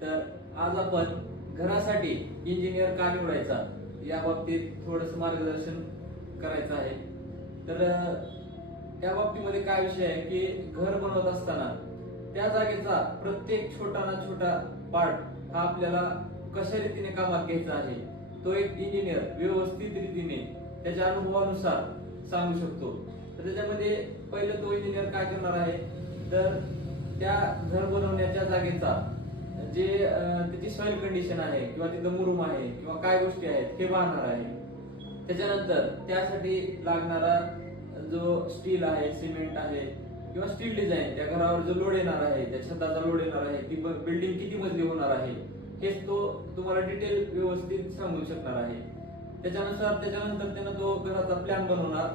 तर आज आपण घरासाठी इंजिनियर का निवडायचा या बाबतीत थोडंसं मार्गदर्शन करायचं आहे। तर त्या बाबतीमध्ये काय विषय आहे की घर बनवत असताना त्या जागेचा प्रत्येक छोटा ना छोटा पार्ट हा आपल्याला कशा रीतीने कामात घ्यायचा आहे तो एक इंजिनियर व्यवस्थित रीतीने त्याच्या अनुभवानुसार सांगू शकतो। तर त्याच्यामध्ये पहिलं तो इंजिनियर काय करणार आहे तर त्या घर बनवण्याच्या जागेचा जे त्याची सॉइल कंडिशन आहे किंवा तिथं मुरुम आहे किंवा काय गोष्टी आहेत हे पाहणार आहे। त्याच्यानंतर त्यासाठी लागणारा जो स्टील आहे, सिमेंट आहे किंवा स्टील डिझाईन, त्या घरावर जो लोड येणार आहे, त्या छताचा लोड येणार आहे, ती बिल्डिंग किती मजली होणार आहे हेच तो तुम्हाला डिटेल व्यवस्थित सांगू शकणार आहे। त्याच्यानंतर त्यानं तो घराचा प्लॅन बनवणार।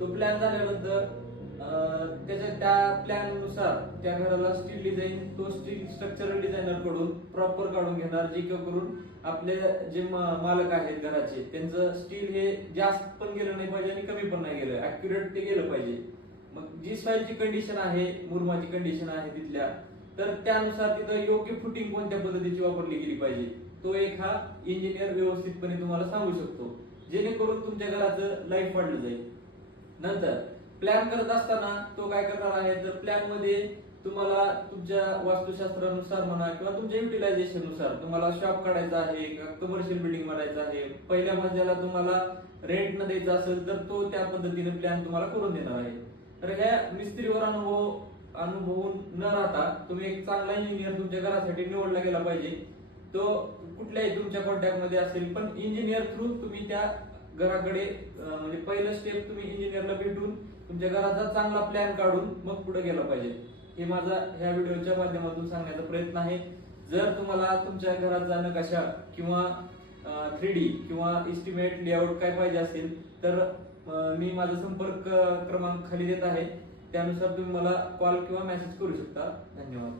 तो प्लॅन झाल्यानंतर त्या प्लॅन नुसार त्या घराला स्टील डिझाईन तो स्टील स्ट्रक्चरल डिझायनर कडून प्रॉपर काढून घेणार, जे करून आपले जे मालक आहेत घराचे त्यांचं स्टील हे जास्त पण गेलं नाही पाहिजे आणि कमी पण नाही गेलं, ऍक्युरेट ते गेलं पाहिजे। मग जी सॉइलची कंडिशन आहे, मुरुमाची कंडिशन आहे तिथल्या, तर त्यानुसार तिथं योग्य फुटिंग कोणत्या पद्धतीची वापरली गेली पाहिजे तो एक हा इंजिनियर व्यवस्थितपणे तुम्हाला सांगू शकतो, जेणेकरून तुमच्या घराचं लाईफ वाढलं जाईल। नंतर प्लॅन करत असताना तो काय करणार आहे तर प्लॅन मध्ये तुम्हाला तुमच्या वास्तुशास्त्रानुसार म्हणा किंवा तुमच्या युटिलायझेशन नुसार तुम्हाला शॉप काढायचा आहे का कमर्शियल बिल्डिंग बनायचं आहे, पहिल्या मजल्याला तुम्हाला रेंट न द्यायचा असेल तर तो त्या पद्धतीने प्लॅन तुम्हाला करून देणार आहे। तर ह्या मिस्त्रीवर अनुभवून न राहता तुम्ही एक चांगला इंजिनियर तुमच्या घरासाठी निवडला गेला पाहिजे। तो कुठल्याही तुमच्या कॉन्टॅक्ट मध्ये असेल पण इंजिनियर थ्रू तुम्ही त्या घराकडे म्हणजे पहिलं स्टेप तुम्ही इंजिनियरला भेटून तुमच्या घराचा चांगला प्लॅन काढून मग पुढे गेला पाहिजे, हे माझा ह्या व्हिडिओच्या माध्यमातून सांगण्याचा प्रयत्न आहे। जर तुम्हाला तुमच्या घराचा नकाशा किंवा 3D किंवा एस्टिमेट लेआउट काय पाहिजे असेल तर मी माझा संपर्क क्रमांक खाली देत आहे, त्यानुसार तुम्ही मला कॉल किंवा मेसेज करू शकता। धन्यवाद।